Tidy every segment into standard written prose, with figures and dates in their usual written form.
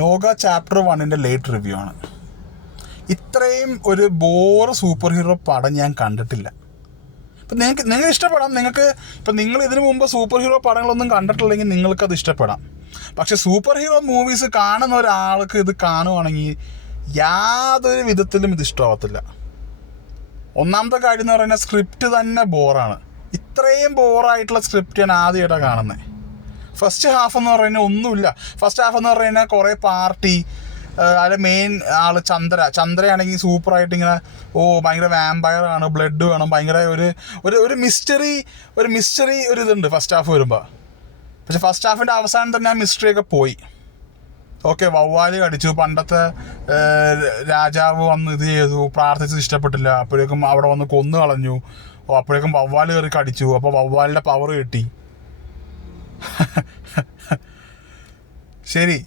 ലോക chapter 1 late review ആണ്. ഇത്രയും ഒരു ബോറ് സൂപ്പർ ഹീറോ പടം ഞാൻ കണ്ടിട്ടില്ല. ഇപ്പം നിങ്ങൾക്ക് ഇഷ്ടപ്പെടാം. നിങ്ങൾ ഇതിനു മുമ്പ് സൂപ്പർ ഹീറോ പടങ്ങളൊന്നും കണ്ടിട്ടില്ലെങ്കിൽ നിങ്ങൾക്കത് ഇഷ്ടപ്പെടാം. പക്ഷെ സൂപ്പർ ഹീറോ മൂവീസ് കാണുന്ന ഒരാൾക്ക് ഇത് കാണുവാണെങ്കിൽ യാതൊരു വിധത്തിലും ഇത് ഇഷ്ടമാകത്തില്ല. ഒന്നാമത്തെ കാര്യം എന്ന് പറയുന്നത് സ്ക്രിപ്റ്റ് തന്നെ ബോറാണ്. ഇത്രയും ബോറായിട്ടുള്ള സ്ക്രിപ്റ്റ് ഞാൻ ആദ്യമായിട്ടാണ് കാണുന്നത്. ഫസ്റ്റ് ഹാഫ് എന്ന് പറയുന്നത് ഒന്നുമില്ല. ഫസ്റ്റ് ഹാഫ് എന്ന് പറയുന്നത് കുറേ പാർട്ടി, അതിലെ മെയിൻ ആൾ ചന്ദ്രയാണെങ്കിൽ സൂപ്പറായിട്ട് ഇങ്ങനെ ഭയങ്കര വാമ്പയറാണ്, ബ്ലഡ് വേണം, ഭയങ്കര ഒരു മിസ്റ്ററി ഒരു ഇതുണ്ട് ഫസ്റ്റ് ഹാഫ് വരുമ്പോൾ. പക്ഷെ ഫസ്റ്റ് ഹാഫിൻ്റെ അവസാനം തന്നെ ആ മിസ്റ്ററിയൊക്കെ പോയി. ഓക്കെ, വവ്വാല് കടിച്ചു, പണ്ടത്തെ രാജാവ് വന്ന് ഇത് ചെയ്തു, പ്രാർത്ഥിച്ചത് ഇഷ്ടപ്പെട്ടില്ല, അപ്പോഴേക്കും അവിടെ വന്ന് കൊന്നു കളഞ്ഞു. അപ്പോഴേക്കും വവ്വാല് കയറി കടിച്ചു, അപ്പോൾ വവ്വാലിൻ്റെ പവർ കിട്ടി. ശരി,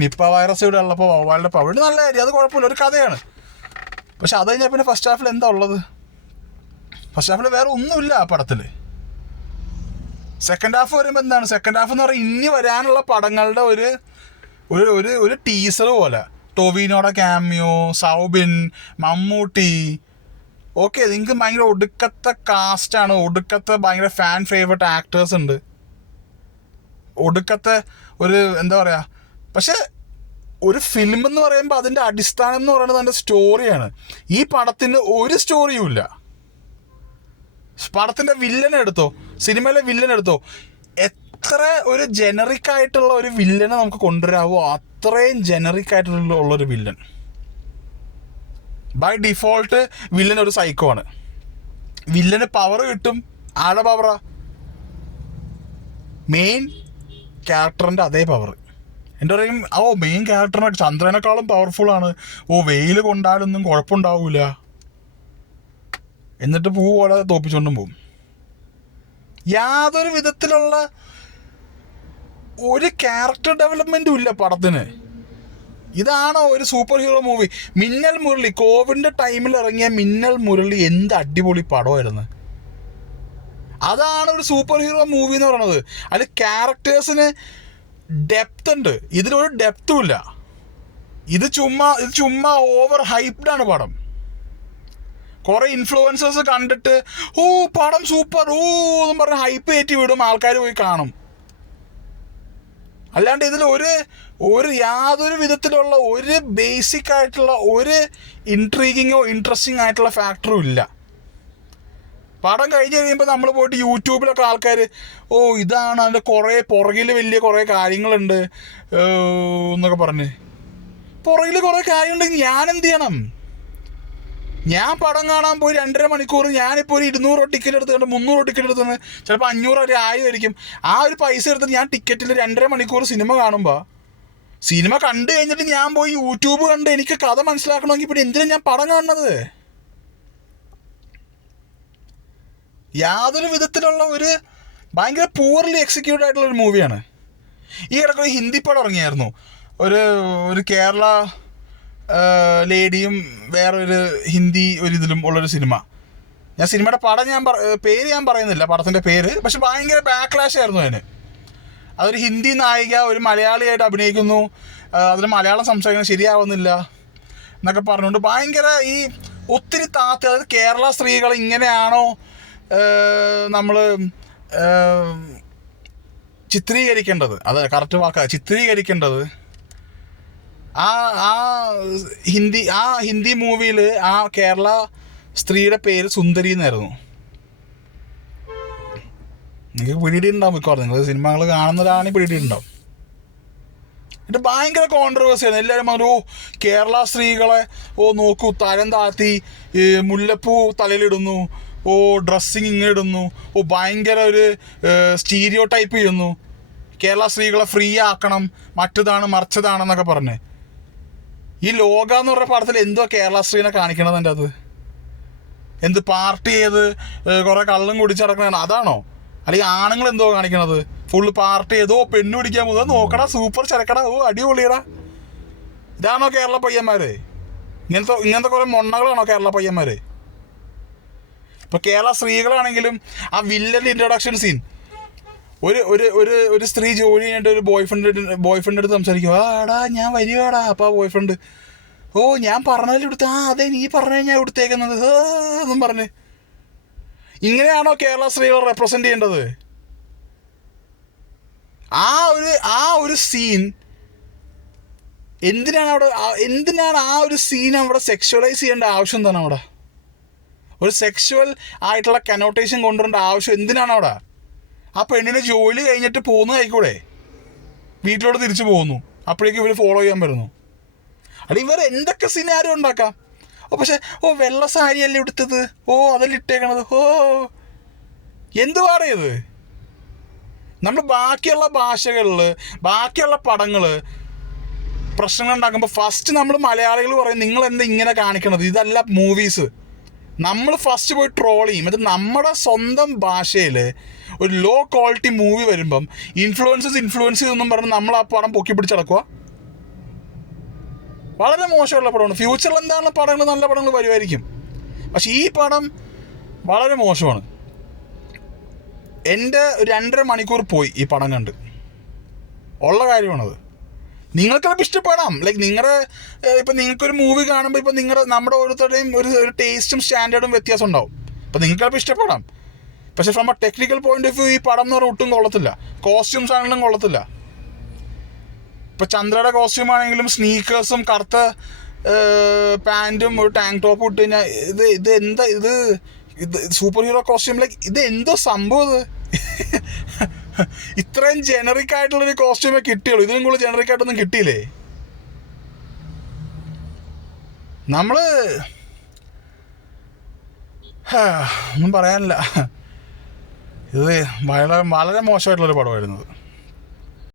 നിപ്പ വൈറസ് ഇവിടെ ഉള്ളപ്പോൾ വവ്വാലിൻ്റെ പവർ നല്ല കാര്യം, അത് കുഴപ്പമില്ല, ഒരു കഥയാണ്. പക്ഷെ അത് കഴിഞ്ഞാൽ പിന്നെ ഫസ്റ്റ് ഹാഫിൽ എന്താ ഉള്ളത്? ഫസ്റ്റ് ഹാഫിൽ വേറെ ഒന്നുമില്ല ആ പടത്തിൽ. സെക്കൻഡ് ഹാഫ് വരുമ്പോൾ എന്താണ്? സെക്കൻഡ് ഹാഫ് എന്ന് പറയുന്നത് ഇനി വരാനുള്ള പടങ്ങളുടെ ഒരു ടീസർ പോലെ. ടൊവിനോയുടെ ക്യാമിയോ, സൗബിൻ, മമ്മൂട്ടി. ഓക്കെ, നിങ്ങൾക്ക് ഭയങ്കര ഒടുക്കത്തെ കാസ്റ്റാണ്, ഒടുക്കത്തെ ഭയങ്കര ഫാൻ ഫേവറേറ്റ് ആക്ടേഴ്സ് ഉണ്ട്, ഒടുക്കത്തെ ഒരു എന്താ പറയുക. പക്ഷെ ഒരു ഫിലിം എന്ന് പറയുമ്പോൾ അതിൻ്റെ അടിസ്ഥാനം എന്ന് പറയുന്നത് അതിൻ്റെ സ്റ്റോറിയാണ്. ഈ പടത്തിന് ഒരു സ്റ്റോറിയും ഇല്ല. പടത്തിൻ്റെ വില്ലനെ എടുത്തോ, സിനിമയിലെ വില്ലൻ എടുത്തോ, എത്ര ഒരു ജനറിക് ആയിട്ടുള്ള ഒരു വില്ലനെ നമുക്ക് കൊണ്ടുവരാമോ അത്രയും ജനറിക് ആയിട്ടുള്ളൊരു വില്ലൻ. ബൈ ഡിഫോൾട്ട് വില്ലൻ ഒരു സൈക്കോ ആണ്. വില്ലന് പവർ കിട്ടും. ആരുടെ പവറാ? മെയിൻ ക്യാരക്ടറിൻ്റെ അതേ പവർ. എൻ്റെ പറയും മെയിൻ ക്യാരക്ടറിനെ ചന്ദ്രനേക്കാളും പവർഫുള്ളാണ്, വെയിൽ കൊണ്ടാലൊന്നും കുഴപ്പമുണ്ടാവില്ല, എന്നിട്ട് പൂ പോലെ തോപ്പിച്ചുകൊണ്ടും പോവും. യാതൊരു വിധത്തിലുള്ള ഒരു ക്യാരക്ടർ ഡെവലപ്മെൻറ്റും ഇല്ല പടത്തിന്. ഇതാണോ ഒരു super hero movie? Minnal Murali, കോവിഡിൻ്റെ ടൈമിൽ ഇറങ്ങിയ മിന്നൽ മുരളി എന്ത് അടിപൊളി പടമായിരുന്നു. അതാണ് ഒരു സൂപ്പർ ഹീറോ മൂവി എന്ന് പറയുന്നത്. അതിൽ ക്യാരക്ടേഴ്സിന് ഡെപ്ത് ഉണ്ട്, ഇതിലൊരു ഡെപ്തും ഇല്ല. ഇത് ചുമ്മാ ഓവർ ഹൈപ്ഡാണ് പടം. കുറേ ഇൻഫ്ലുവൻസേഴ്സ് കണ്ടിട്ട് പടം സൂപ്പർ എന്നും പറഞ്ഞ് ഹൈപ്പ് കയറ്റി വിടും, ആൾക്കാർ പോയി കാണും. അല്ലാണ്ട് ഇതിൽ ഒരു യാതൊരു വിധത്തിലുള്ള ഒരു ബേസിക് ആയിട്ടുള്ള ഒരു ഇൻട്രീഗിങ്ങോ ഇൻട്രസ്റ്റിംഗ് ആയിട്ടുള്ള ഫാക്ടറും ഇല്ല. പടം കഴിഞ്ഞ് കഴിയുമ്പോൾ നമ്മൾ പോയിട്ട് യൂട്യൂബിലൊക്കെ ആൾക്കാർ ഇതാണ് അതിൻ്റെ കുറേ പുറകിൽ വലിയ കുറേ കാര്യങ്ങളുണ്ട് എന്നൊക്കെ പറഞ്ഞ്. പുറകിൽ കുറേ കാര്യങ്ങളുണ്ടെങ്കിൽ ഞാൻ എന്ത് ചെയ്യണം? ഞാൻ പടം കാണാൻ പോയി 2.5 മണിക്കൂർ, ഞാനിപ്പോൾ ഒരു 200 ടിക്കറ്റ് എടുത്തുകൊണ്ട് 300 ടിക്കറ്റ് എടുത്തുകൊണ്ട് ചിലപ്പോൾ 500 ഒരു 1000 ആയിരിക്കും. ആ ഒരു പൈസ എടുത്തിട്ട് ഞാൻ ടിക്കറ്റിൽ 2.5 മണിക്കൂർ സിനിമ കാണുമ്പോൾ, സിനിമ കണ്ടു കഴിഞ്ഞിട്ട് ഞാൻ പോയി യൂട്യൂബ് കണ്ട് എനിക്ക് കഥ മനസ്സിലാക്കണമെങ്കിൽ പിന്നെ എന്തിനാണ് ഞാൻ പടം കാണുന്നത്? യാതൊരു വിധത്തിലുള്ള ഒരു ഭയങ്കര പൂർലി എക്സിക്യൂട്ടഡ് ആയിട്ടുള്ളൊരു മൂവിയാണ്. ഈ ഇടയ്ക്ക് ഒരു ഹിന്ദി പടം ഇറങ്ങിയായിരുന്നു, ഒരു കേരള ലേഡിയും വേറൊരു ഹിന്ദി ഇതിലും ഉള്ളൊരു സിനിമ. ഞാൻ സിനിമയുടെ പേര് ഞാൻ പറയുന്നില്ല, പടത്തിൻ്റെ പേര്. പക്ഷെ ഭയങ്കര ബാക്ക്ലാഷ് ആയിരുന്നു അതിന്. അതൊരു ഹിന്ദി നായിക ഒരു മലയാളിയായിട്ട് അഭിനയിക്കുന്നു, അതിന് മലയാളം സംസാരിക്കുന്നത് ശരിയാവുന്നില്ല എന്നൊക്കെ പറഞ്ഞുകൊണ്ട് ഭയങ്കര ഒത്തിരി അതായത് കേരള സ്ത്രീകൾ ഇങ്ങനെയാണോ നമ്മൾ ചിത്രീകരിക്കേണ്ടത്? അത് കറക്റ്റ് വാക്കാണ്, ചിത്രീകരിക്കേണ്ടത്. ഹിന്ദി മൂവിയിൽ ആ കേരള സ്ത്രീയുടെ പേര് സുന്ദരി എന്നായിരുന്നു. നിങ്ങൾക്ക് പിടിയിട്ടുണ്ടാവും, മിക്കവാറും നിങ്ങൾ സിനിമകൾ കാണുന്നവരാണെങ്കിൽ പിടിയിട്ടുണ്ടാവും. ഇത് ഭയങ്കര കോൺട്രവേഴ്സിയാണ്. എല്ലാവരും പറഞ്ഞു കേരള സ്ത്രീകളെ നോക്കൂ തരം താഴ്ത്തി മുല്ലപ്പൂ തലയിലിടുന്നു, ഡ്രസ്സിങ് ഇങ്ങനെ ഇടുന്നു, ഭയങ്കര ഒരു സ്റ്റീരിയോ ടൈപ്പ് ചെയ്യുന്നു, കേരള സ്ത്രീകളെ ഫ്രീ ആക്കണം, മറ്റതാണ് മറിച്ചതാണെന്നൊക്കെ പറഞ്ഞ്. ഈ ലോക എന്ന് പറഞ്ഞ പടത്തിൽ എന്തോ കേരള സ്ത്രീനെ കാണിക്കണത്? എൻ്റെ അത് എന്ത് പാർട്ടി ചെയ്ത് കുറേ കള്ളും കുടിച്ചിടക്കണതാണ് അതാണോ? അല്ലെങ്കിൽ ആണുങ്ങൾ എന്തോ കാണിക്കണത്? ഫുള്ള് പാർട്ടി ചെയ്തോ പെണ്ണു പിടിക്കാൻ പോകുന്നത് നോക്കടാ, സൂപ്പർ ചിരക്കടാ, അടിപൊളിയടാ. ഇതാണോ കേരള പയ്യന്മാർ? ഇങ്ങനത്തെ കുറേ മൊണ്ണകളാണോ കേരള പയ്യന്മാർ? ഇപ്പോൾ കേരള സ്ത്രീകളാണെങ്കിലും ആ വില്ലൻ്റെ ഇൻട്രൊഡക്ഷൻ സീൻ ഒരു ഒരു ഒരു ഒരു സ്ത്രീ ജോലി കഴിഞ്ഞിട്ട് ഒരു ബോയ് ഫ്രണ്ട് അടുത്ത് സംസാരിക്കും, ആടാ ഞാൻ വരികടാ. അപ്പോൾ ആ ബോയ് ഫ്രണ്ട്, ഓ ഞാൻ പറഞ്ഞതിൽ എടുത്ത്, അതെ നീ പറഞ്ഞു കഴിഞ്ഞാൽ എടുത്തേക്കുന്നത് എന്നും പറഞ്ഞ്. ഇങ്ങനെയാണോ കേരള സ്ത്രീകൾ റെപ്രസെൻ്റ് ചെയ്യേണ്ടത്? ആ ഒരു സീൻ എന്തിനാണ് ആ ഒരു സീൻ അവിടെ സെക്ഷുവലൈസ് ചെയ്യേണ്ട ആവശ്യം എന്താണ് അവിടെ? ഒരു സെക്ഷുവൽ ആയിട്ടുള്ള കനോട്ടേഷൻ കൊണ്ടുവരേണ്ട ആവശ്യം എന്തിനാണ് അവിടെ? ആ പെണ്ണിനെ ജോലി കഴിഞ്ഞിട്ട് പോകുന്നതായിക്കൂടെ, വീട്ടിലോട്ട് തിരിച്ചു പോകുന്നു, അപ്പോഴേക്കും ഇവർ ഫോളോ ചെയ്യാൻ വരുന്നു. അത് ഇവർ എന്തൊക്കെ സിനാരിയോ ഉണ്ടാക്കാം. പക്ഷെ വെള്ള സാരിയല്ലേ എടുത്തത്, അതല്ലേ ഇട്ടേക്കണത്, എന്തുവാണ് ഇത്? നമ്മൾ ബാക്കിയുള്ള ഭാഷകളിൽ ബാക്കിയുള്ള പടങ്ങൾ പ്രശ്നങ്ങൾ ഉണ്ടാക്കുമ്പോൾ ഫസ്റ്റ് നമ്മൾ മലയാളികൾ പറയും നിങ്ങൾ എന്താ ഇങ്ങനെ കാണിക്കണത്, ഇതല്ല മൂവീസ്. നമ്മൾ ഫസ്റ്റ് പോയി ട്രോൾ ചെയ്യും. ഇത് നമ്മുടെ സ്വന്തം ഭാഷയിൽ ഒരു ലോ ക്വാളിറ്റി മൂവി വരുമ്പം ഇൻഫ്ലുവൻസ് ചെയ്തെന്നും പറഞ്ഞ് നമ്മൾ ആ പടം പൊക്കി പിടിച്ചടക്കുക. വളരെ മോശമുള്ള പടമാണ്. ഫ്യൂച്ചറിൽ എന്താണ് പടങ്ങൾ, നല്ല പടങ്ങൾ വരുമായിരിക്കും. പക്ഷെ ഈ പടം വളരെ മോശമാണ്. എൻ്റെ 2.5 മണിക്കൂർ പോയി ഈ പടം കണ്ട്, ഉള്ള കാര്യമാണത്. നിങ്ങൾക്കത് ഇഷ്ടപ്പെടാം. ലൈക്ക് ഇപ്പം നിങ്ങൾക്കൊരു മൂവി കാണുമ്പോൾ ഇപ്പം നമ്മുടെ ഓരോരുത്തരുടെയും ഒരു ടേസ്റ്റും സ്റ്റാൻഡേർഡും വ്യത്യാസം ഉണ്ടാവും. അപ്പം നിങ്ങൾക്കത് ഇഷ്ടപ്പെടാം. പക്ഷെ from A technical point of view ഈ പടം എന്ന് പറഞ്ഞാൽ ഒട്ടും കൊള്ളത്തില്ല. കോസ്റ്റ്യൂംസ് ആണെങ്കിലും കൊള്ളത്തില്ല. ഇപ്പം ചന്ദ്രയുടെ കോസ്റ്റ്യൂം ആണെങ്കിലും സ്നീക്കേഴ്സും കറുത്ത പാൻറ്റും ഒരു ടാങ്ക് ടോപ്പും ഇട്ട് കഴിഞ്ഞാൽ ഇത് സൂപ്പർ ഹീറോ കോസ്റ്റ്യൂം. ലൈക്ക് ഇത് എന്തോ സംഭവം. ഇത്രയും ജനറിക് ആയിട്ടുള്ളൊരു കോസ്റ്റ്യൂമേ കിട്ടിയുള്ളൂ. ഇതിനും കൂടുതൽ ജനറിക് ആയിട്ടൊന്നും കിട്ടിയില്ലേ? ഒന്നും പറയാനില്ല. ഇത് വളരെ വളരെ മോശമായിട്ടുള്ളൊരു പടമായിരുന്നത്.